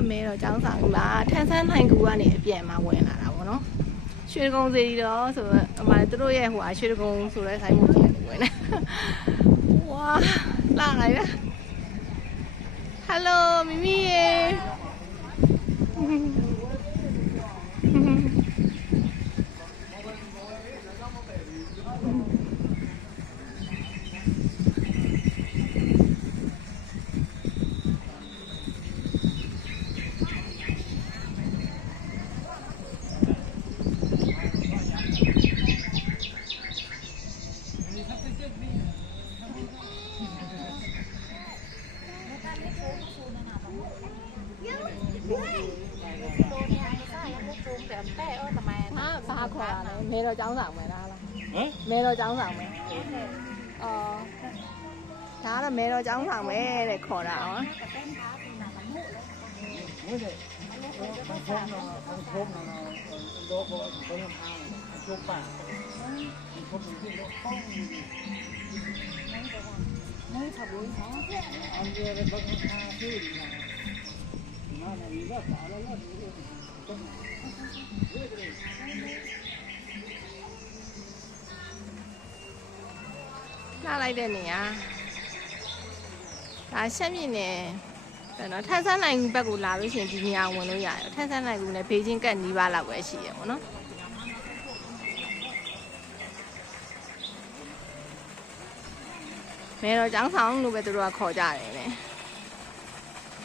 တော့မဲတော့ကျောင်းဆောင်မှာထန်းဆန်းနိုင်ကူကနေအပြန်မှာဝင်လာတာပေါ့နော်ရွှေကုန်းစီတော့ဆိုတော့အမှသူတို့ရဲ့ဟိုရွှေကုန်းဆိုတဲ့ဆိုင်မှုကြီးကနေဝင်လာဝါလာလိုက်တာဟယ်လိုမမီရေဘာခေါ်တာလဲမဲတော့ကျောင်းဆောင်မယ်လားဟမ်မဲတော့ကျောင်းဆောင်မယ်အော်ဒါကတော့မဲတော့ကျောင်းဆောင်မယ်တဲ့ခေါ်တာဟောလာလိုက်တဲ့နေရာဒါရှမ်းပြည်နယ်နော်ထန်းဆန်းနိုင်ဘက်ကိုလာလို့ရှိရင်ဒီနေရာဝင်လို့ရတယ်ထန်းဆန်းနိုင်ကူနဲ့ဘေးချင်းကတ်နီးပါးလောက်ပဲရှိရပေါ့နော်မဲတော့ကျောင်းဆောင်လို့ပဲသူတို့ကခေါ်ကြတယ်လေ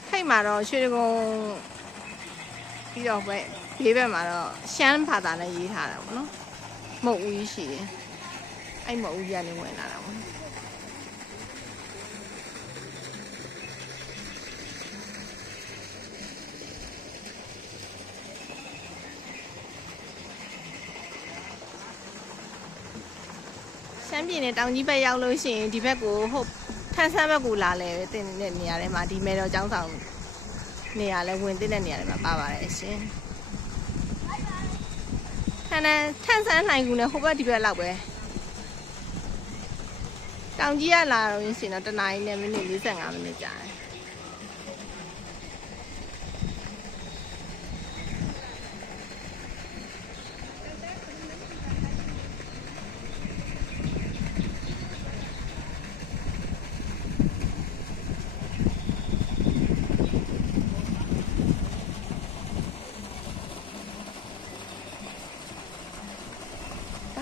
ထိတ်မှာတော့ရွှေကုန်းပြီးတော့ပဲဘေးဘက်မှာတော့ရှမ်းဘာသာနဲ့ရေးထားတာပေါ့နော်မုတ်ဦးကြီးရှိတယ်အဲ့မုတ်ဦးကြီးကနေဝင်လာတာပေါ့ရှမ်းပြည်နယ်တောင်ကြီးဘက်ရောက်လို့ရှိရင်ဒီဘက်ကိုဟုတ်ထန်းဆန်းဘက်ကိုလာလဲတင်တဲ့နေရာတွေမှာဒီမဲတော်ကျောင်းဆောင်နေရာလဲဝင်တဲ့နေရာတွေမှာပါပါတယ်ရှင်ထန်းဆန်းနိုင်ကူနဲ့ဟိုဘက်ဒီဘက်လောက်ပဲတောင်ကြီးကလာတော့ရင်ရှင်တော့တနာရီနဲ့မိနစ်45မိနစ်ကြာတယ်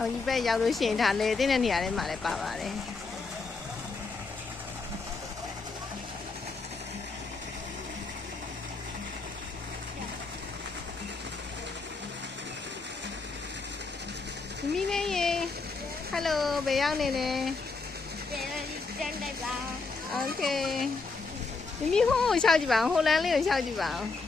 တောင်ကြီးဘက်ရောက်လို့ရှိရင်ဒါလေတဲ့နေရာတွေမှာလည်းပါပါတယ်မီးနေရေဟယ်လိုဘယ်ရောက်နေလဲကျန်လိုက်ပါโอเคမီးဟိုးကိုရှောက်ကြည့်ပါဦးဟိုလမ်းလေးကိုရှောက်ကြည့်ပါဦး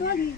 多里。